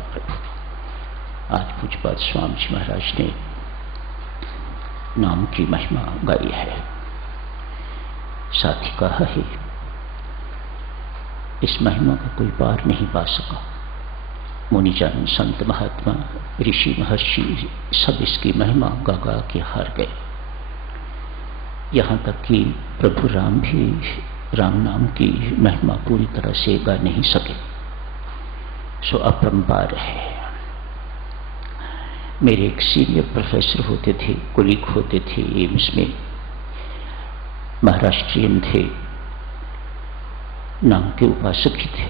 नमस्कार प्रभु। आज पूज्यपाद स्वामी जी महाराज ने नाम की महिमा गाई है, साथ ही कहा है इस महिमा का कोई पार नहीं पा सका। मुनिजन, संत, महात्मा, ऋषि, महर्षि सब इसकी महिमा गा गा के हार गए। यहाँ तक कि प्रभु राम भी राम नाम की महिमा पूरी तरह से गा नहीं सके। सो अपरंपार है। मेरे एक सीनियर प्रोफेसर होते थे, कोलीग होते थे एम्स में, महाराष्ट्रियन थे, नाम के उपासक ही थे।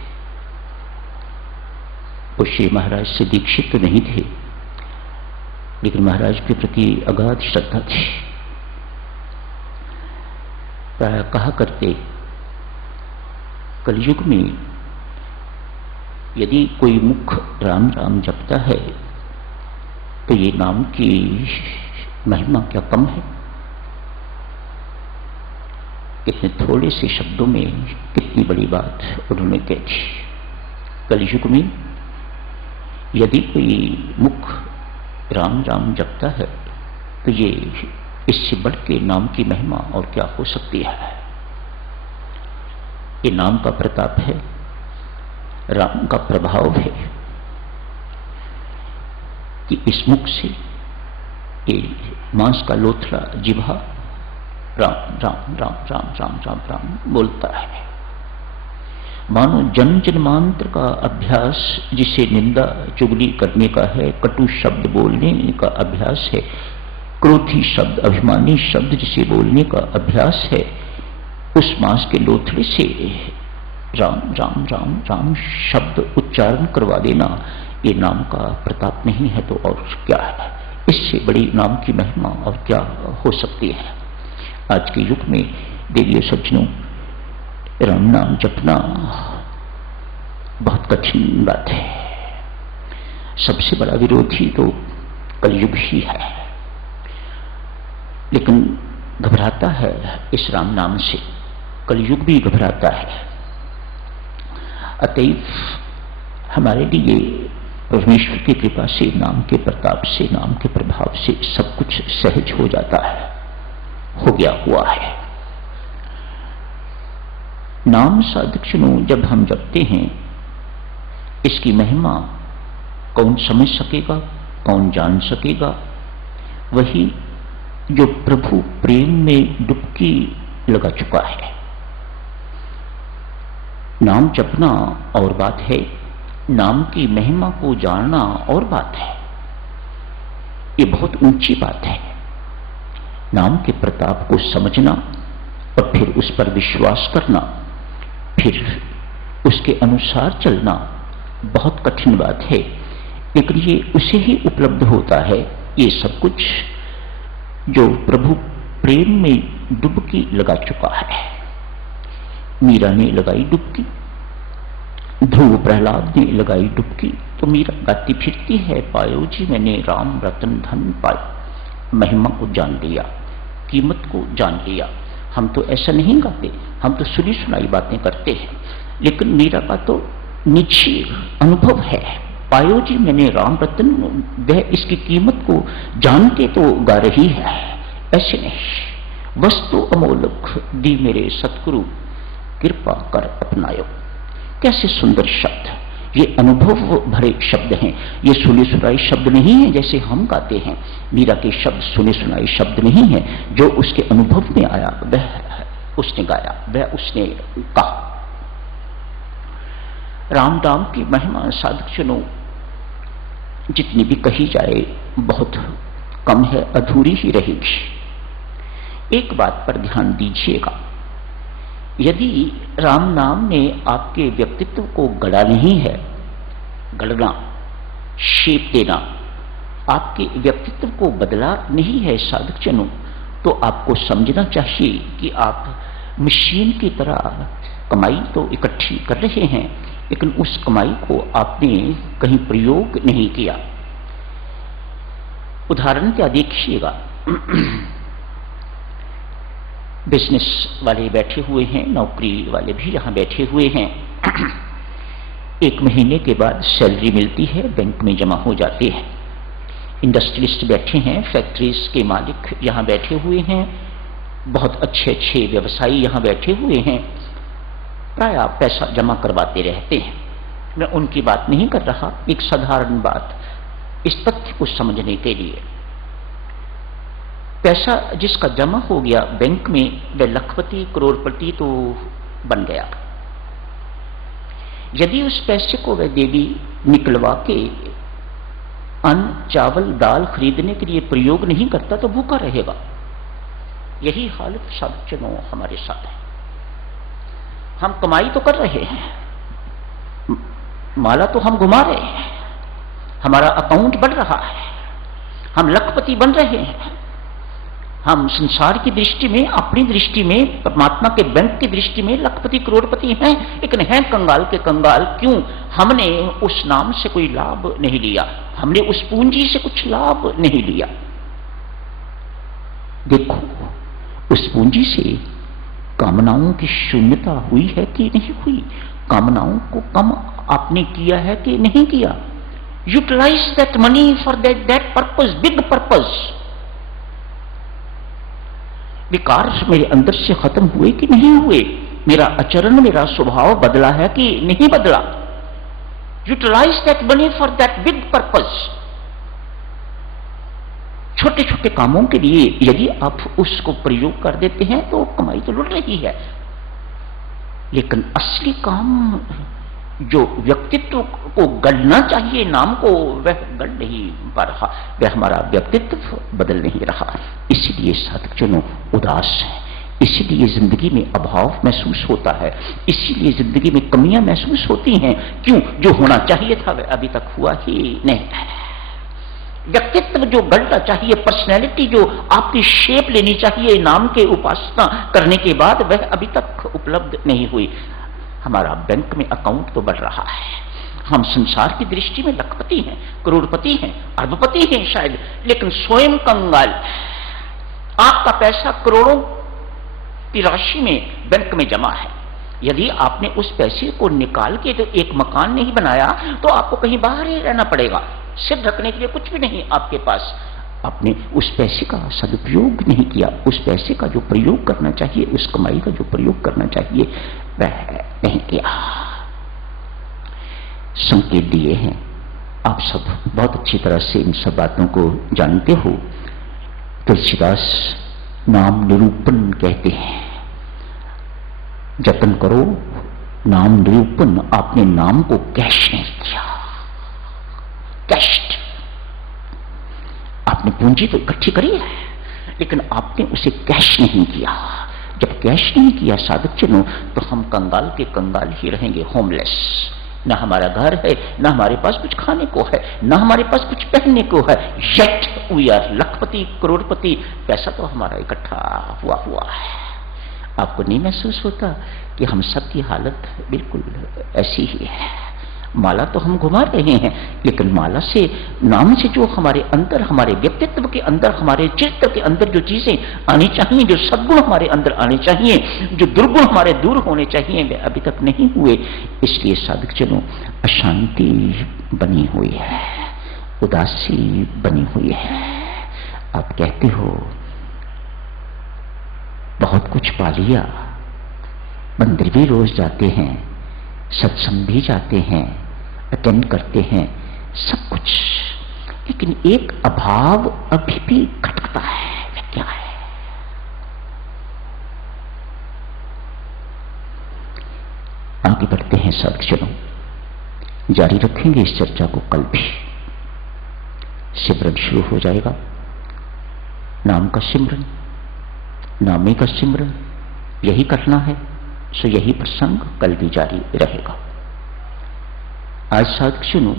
वो श्री महाराज से दीक्षित तो नहीं थे, लेकिन महाराज के प्रति अगाध श्रद्धा थी। प्राय कहा करते, कलयुग में यदि कोई मुख राम राम जपता है तो ये नाम की महिमा क्या कम है। कितने थोड़े से शब्दों में कितनी बड़ी बात उन्होंने कही थी। कलयुग में यदि कोई मुख राम राम जपता है तो ये इससे बढ़ के नाम की महिमा और क्या हो सकती है। ये नाम का प्रताप है, राम का प्रभाव है कि इस मुख से ये मांस का लोथड़ा जिह्वा राम राम राम राम राम राम राम बोलता है। मानो जन्म जन्मांतर का अभ्यास जिसे निंदा चुगली करने का है, कटु शब्द बोलने का अभ्यास है, क्रोधी शब्द, अभिमानी शब्द जिसे बोलने का अभ्यास है, उस मांस के लोथड़े से राम राम राम राम शब्द उच्चारण करवा देना, ये नाम का प्रताप नहीं है तो और क्या है। इससे बड़ी नाम की महिमा और क्या हो सकती है। आज के युग में देवियों सज्जनों, राम नाम जपना बहुत कठिन बात है। सबसे बड़ा विरोधी तो कलयुग ही है, लेकिन घबराता है इस राम नाम से। कलयुग भी घबराता है। अतएव हमारे लिए परमेश्वर की कृपा से, नाम के प्रताप से, नाम के प्रभाव से सब कुछ सहज हो जाता है, हो गया हुआ है। नाम साधकजनों जब हम जपते हैं, इसकी महिमा कौन समझ सकेगा, कौन जान सकेगा? वही जो प्रभु प्रेम में डुबकी लगा चुका है। नाम जपना और बात है, नाम की महिमा को जानना और बात है। ये बहुत ऊंची बात है। नाम के प्रताप को समझना और फिर उस पर विश्वास करना, फिर उसके अनुसार चलना बहुत कठिन बात है, लेकिन ये उसे ही उपलब्ध होता है ये सब कुछ जो प्रभु प्रेम में डुबकी लगा चुका है। मीरा ने लगाई डुबकी, ध्रुव प्रहलाद ने लगाई डुबकी, तो मीरा गाती फिरती है, पायो जी मैंने राम रतन धन पाई। महिमा को जान लिया, कीमत को जान लिया। हम तो ऐसा नहीं गाते, हम तो सुनी सुनाई बातें करते हैं, लेकिन मीरा का तो निजी अनुभव है। पायो जी मैंने राम रतन, वह इसकी कीमत को जान के तो गा रही है, ऐसे नहीं। वस्तु अमोलक दी मेरे सतगुरु, कृपा कर अपनायो। कैसे सुंदर शब्द, ये अनुभव भरे शब्द हैं। ये सुने सुनाई शब्द नहीं है जैसे हम गाते हैं। मीरा के शब्द सुने सुनाई शब्द नहीं है, जो उसके अनुभव में आया वह उसने गाया, वह उसने कहा। राम नाम की महिमा साधकजनों जितनी भी कही जाए बहुत कम है, अधूरी ही रहेगी। एक बात पर ध्यान दीजिएगा, यदि राम नाम ने आपके व्यक्तित्व को गढ़ा नहीं है, गढ़ना, शेप देना, आपके व्यक्तित्व को बदला नहीं है साधकजनों, तो आपको समझना चाहिए कि आप मशीन की तरह कमाई तो इकट्ठी कर रहे हैं, लेकिन उस कमाई को आपने कहीं प्रयोग नहीं किया। उदाहरण क्या देखिएगा, बिजनेस वाले बैठे हुए हैं, नौकरी वाले भी यहां बैठे हुए हैं। 1 महीने के बाद सैलरी मिलती है, बैंक में जमा हो जाती है। इंडस्ट्रियलिस्ट बैठे हैं, फैक्ट्रीज के मालिक यहाँ बैठे हुए हैं, बहुत अच्छे अच्छे व्यवसायी यहाँ बैठे हुए हैं, प्राय पैसा जमा करवाते रहते हैं। मैं उनकी बात नहीं कर रहा, एक साधारण बात इस तथ्य को समझने के लिए। पैसा जिसका जमा हो गया बैंक में, वह लखपति करोड़पति तो बन गया। यदि उस पैसे को वह देवी निकलवा के अन्न चावल दाल खरीदने के लिए प्रयोग नहीं करता तो भूखा रहेगा। यही हालत साधुजनों हमारे साथ है। हम कमाई तो कर रहे हैं, माला तो हम घुमा रहे हैं, हमारा अकाउंट बढ़ रहा है, हम लखपति बन रहे हैं, हम संसार की दृष्टि में, अपनी दृष्टि में, परमात्मा के बैंक की दृष्टि में लखपति करोड़पति हैं, लेकिन हैं कंगाल के कंगाल। क्यों? हमने उस नाम से कोई लाभ नहीं लिया, हमने उस पूंजी से कुछ लाभ नहीं लिया। देखो, उस पूंजी से कामनाओं की शून्यता हुई है कि नहीं हुई? कामनाओं को कम आपने किया है कि नहीं किया? Utilise that money for that purpose, big purpose. विकार मेरे अंदर से खत्म हुए कि नहीं हुए? मेरा आचरण, मेरा स्वभाव बदला है कि नहीं बदला? Utilise that money for that big purpose. छोटे छोटे कामों के लिए यदि आप उसको प्रयोग कर देते हैं तो कमाई तो लुट रही है, लेकिन असली काम जो व्यक्तित्व को गढ़ना चाहिए, नाम को, वह गढ़ नहीं पा रहा, वह हमारा व्यक्तित्व बदल नहीं रहा। इसीलिए साधकजनों उदास है, इसीलिए जिंदगी में अभाव महसूस होता है, इसीलिए जिंदगी में कमियां महसूस होती हैं। क्यों? जो होना चाहिए था वह अभी तक हुआ ही नहीं। व्यक्तित्व जो गढ़ना चाहिए, पर्सनैलिटी जो आपकी शेप लेनी चाहिए नाम के उपासना करने के बाद, वह अभी तक उपलब्ध नहीं हुई। हमारा बैंक में अकाउंट तो बढ़ रहा है, हम संसार की दृष्टि में लखपति हैं, करोड़पति हैं, अरबपति हैं शायद, लेकिन स्वयं कंगाल। आपका पैसा करोड़ों की राशि में बैंक में जमा है। यदि आपने उस पैसे को निकाल के तो एक मकान नहीं बनाया तो आपको कहीं बाहर ही रहना पड़ेगा, सिर ढकने के लिए कुछ भी नहीं आपके पास। आपने उस पैसे का सदुपयोग नहीं किया, उस पैसे का जो प्रयोग करना चाहिए, उस कमाई का जो प्रयोग करना चाहिए वह नहीं किया। संकेत दिए हैं, आप सब बहुत अच्छी तरह से इन सब बातों को जानते हो। तुलसीदास नाम निरूपण कहते हैं, जतन करो नाम निरूपण। आपने नाम को कैश नहीं किया, कैश्ड। आपने पूंजी तो इकट्ठी करी है, लेकिन आपने उसे कैश नहीं किया। जब कैश नहीं किया साधकजनों, तो हम कंगाल के कंगाल ही रहेंगे, होमलेस। ना हमारा घर है, ना हमारे पास कुछ खाने को है, ना हमारे पास कुछ पहनने को है, येट वी आर लखपति करोड़पति। पैसा तो हमारा इकट्ठा हुआ है। आपको नहीं महसूस होता कि हम सब की हालत बिल्कुल ऐसी ही है? माला तो हम घुमा रहे हैं, लेकिन माला से, नाम से जो हमारे अंदर, हमारे व्यक्तित्व के अंदर, हमारे चित्त के अंदर जो चीजें आनी चाहिए, जो सद्गुण हमारे अंदर आने चाहिए, जो दुर्गुण हमारे दूर होने चाहिए, वे अभी तक नहीं हुए। इसलिए साधकजनों अशांति बनी हुई है, उदासी बनी हुई है। आप कहते हो बहुत कुछ पा लिया, मंदिर भी रोज जाते हैं, सत्संग भी जाते हैं, अटेंड करते हैं, सब कुछ, लेकिन एक अभाव अभी भी खटकता है। वह क्या है? आगे बढ़ते हैं साधकजनों, जारी रखेंगे इस चर्चा को। कल भी सिमरन शुरू हो जाएगा, नाम का सिमरन, नामे का सिमरन, यही करना है। सो यही प्रसंग कल भी जारी रहेगा। आज साधकजनों,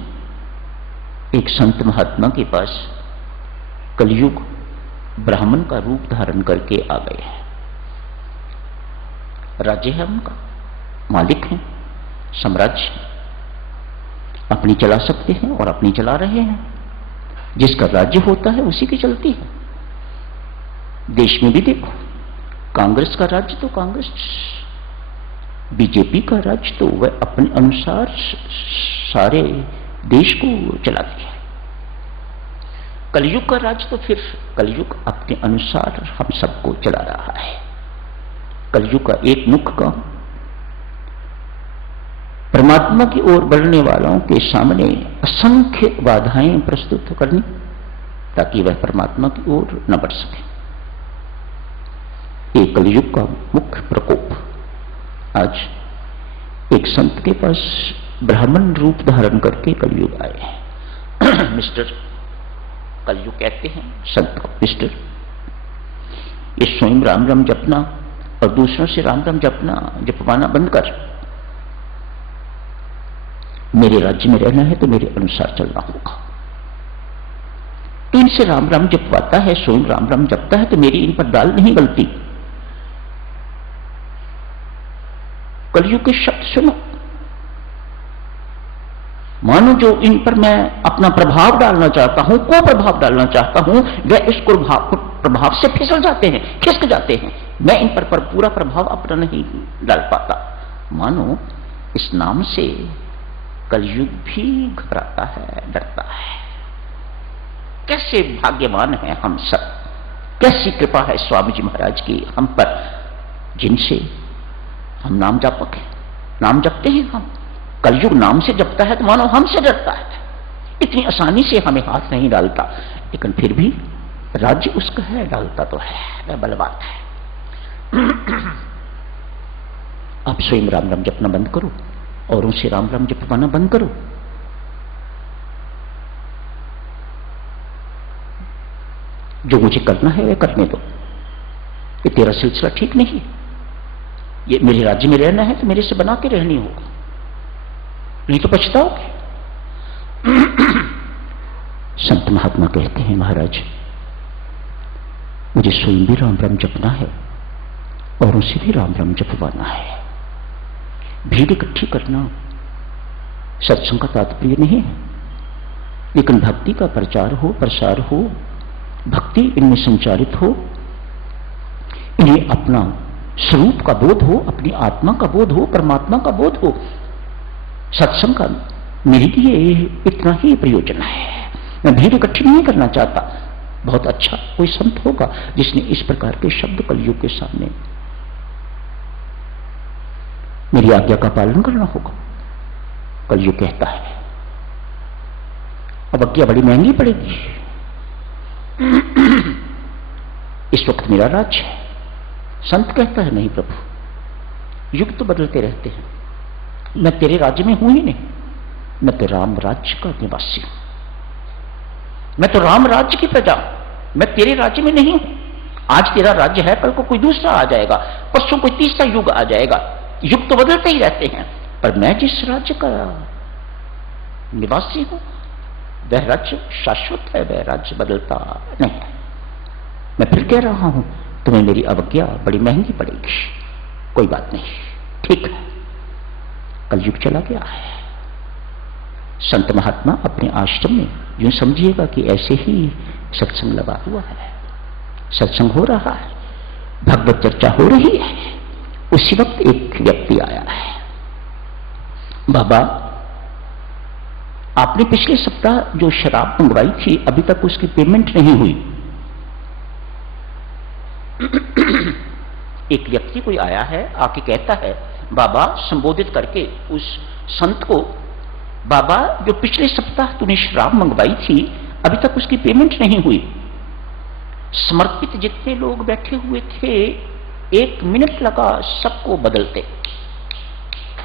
एक संत महात्मा के पास कलयुग ब्राह्मण का रूप धारण करके आ गए हैं। राज्य है उनका, मालिक हैं, साम्राज्य अपनी चला सकते हैं और अपनी चला रहे हैं। जिसका राज्य होता है उसी की चलती है। देश में भी देखो, कांग्रेस का राज्य तो कांग्रेस बीजेपी का राज तो वह अपने अनुसार सारे देश को चला दिया। कलयुग का राज तो फिर कलयुग अपने अनुसार हम सबको चला रहा है। कलयुग का एक मुख्य काम परमात्मा की ओर बढ़ने वालों के सामने असंख्य बाधाएं प्रस्तुत करनी, ताकि वह परमात्मा की ओर न बढ़ सके। एक कलयुग का मुख्य प्रकोप। आज एक संत के पास ब्राह्मण रूप धारण करके कलयुग आए हैं। मिस्टर, कलयुग कहते हैं संत को, मिस्टर, ये स्वयं राम राम जपना और दूसरों से राम राम जपवाना बंद कर। मेरे राज्य में रहना है तो मेरे अनुसार चलना होगा। तो इनसे राम राम जपवाता है, स्वयं राम राम जपता है, तो मेरी इन पर दाल नहीं गलती। कलयुग के शब्द सुनो। मानो जो इन पर मैं अपना प्रभाव डालना चाहता हूं, को प्रभाव डालना चाहता हूं, वह इस प्रभाव से फिसल जाते हैं, खिसक जाते हैं। मैं इन पर पूरा प्रभाव अपना नहीं डाल पाता। मानो इस नाम से कलयुग भी घबराता है, डरता है। कैसे भाग्यवान हैं हम सब, कैसी कृपा है स्वामी जी महाराज की हम पर, जिनसे हम नाम जापक हैं, नाम जपते हैं हम। कलयुग नाम से जपता है तो मानो हमसे डरता है, इतनी आसानी से हमें हाथ नहीं डालता। लेकिन फिर भी राज्य उसका है, डालता तो है, वह बलवान है। आप स्वयं राम राम जपना बंद करो और उनसे राम राम जपवाना बंद करो। जो मुझे करना है वह करने दो। ये तेरा सिलसिला ठीक नहीं है। ये मेरे राज्य में रहना है तो मेरे से बना के रहनी होगा, नहीं तो पछताओगे। संत महात्मा कहते हैं, महाराज मुझे स्वयं भी राम राम जपना है और उसे भी राम राम जपवाना है। भीड़ इकट्ठी करना सत्संग का तात्पर्य नहीं है, लेकिन भक्ति का प्रचार हो, प्रसार हो, भक्ति इनमें संचारित हो, इन्हें अपना स्वरूप का बोध हो, अपनी आत्मा का बोध हो, परमात्मा का बोध हो। सत्संग का मेरे लिए इतना ही प्रयोजन है। मैं भीड़ इकट्ठी नहीं करना चाहता। बहुत अच्छा कोई संत होगा जिसने इस प्रकार के शब्द कलयुग के सामने, मेरी आज्ञा का पालन करना होगा। कलयुग कहता है अब आज्ञा बड़ी महंगी पड़ेगी। इस वक्त मेरा राज्य है। संत कहता है नहीं प्रभु, युग तो बदलते रहते हैं, मैं तेरे राज्य में हूं ही नहीं, मैं तो राम राज्य का निवासी हूं, मैं तो राम राज्य की प्रजा, मैं तेरे राज्य में नहीं हूं। आज तेरा राज्य है, कल को कोई दूसरा आ जाएगा, परसों कोई तीसरा युग आ जाएगा। युग तो बदलते ही रहते हैं, पर मैं जिस राज्य का निवासी हूं वह राज्य शाश्वत है, वह राज्य बदलता नहीं है। मैं फिर कह रहा हूं तुम्हें मेरी अवज्ञा बड़ी महंगी पड़ेगी। कोई बात नहीं, ठीक है। कलयुग चला गया है। संत महात्मा अपने आश्रम में, यूं समझिएगा कि ऐसे ही सत्संग लगा हुआ है, सत्संग हो रहा है, भगवत चर्चा हो रही है। उसी वक्त एक व्यक्ति आया है, बाबा आपने पिछले सप्ताह जो शराब मंगवाई थी अभी तक उसकी पेमेंट नहीं हुई। एक व्यक्ति कोई आया है, आके कहता है, बाबा संबोधित करके उस संत को, बाबा जो पिछले सप्ताह तूने शराब मंगवाई थी अभी तक उसकी पेमेंट नहीं हुई। समर्पित जितने लोग बैठे हुए थे, 1 मिनट लगा सबको बदलते।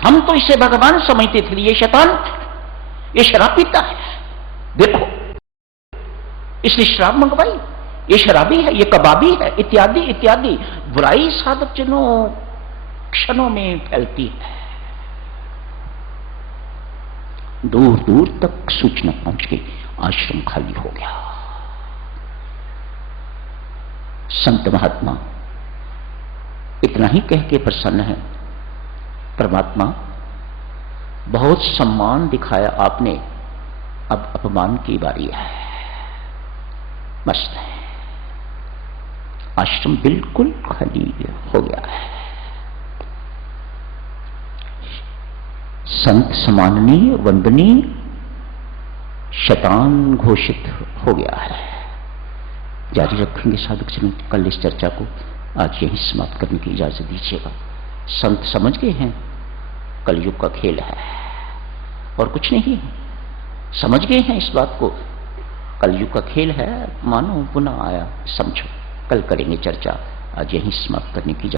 हम तो इसे भगवान समझते थे, ये शैतान, ये शराब पीता है, देखो इसने शराब मंगवाई, ये शराबी है, ये कबाबी है, इत्यादि इत्यादि बुराई साधक जनों क्षणों में फैलती है। दूर दूर तक सूचना पहुंच गई, आश्रम खाली हो गया। संत महात्मा इतना ही कह के प्रसन्न है, परमात्मा बहुत सम्मान दिखाया आपने, अब अपमान की बारी है। मस्त है, आश्रम बिल्कुल खाली हो गया है। संत समाननीय वंदनीय शतान घोषित हो गया है। जारी रखेंगे साधक जन कल इस चर्चा को। आज यही समाप्त करने की इजाजत दीजिएगा। संत समझ गए हैं कलयुग का खेल है और कुछ नहीं है। समझ गए हैं इस बात को, कलयुग का खेल है, मानो पुनः आया, समझो। कल करेंगे चर्चा, आज यही समाप्त करने की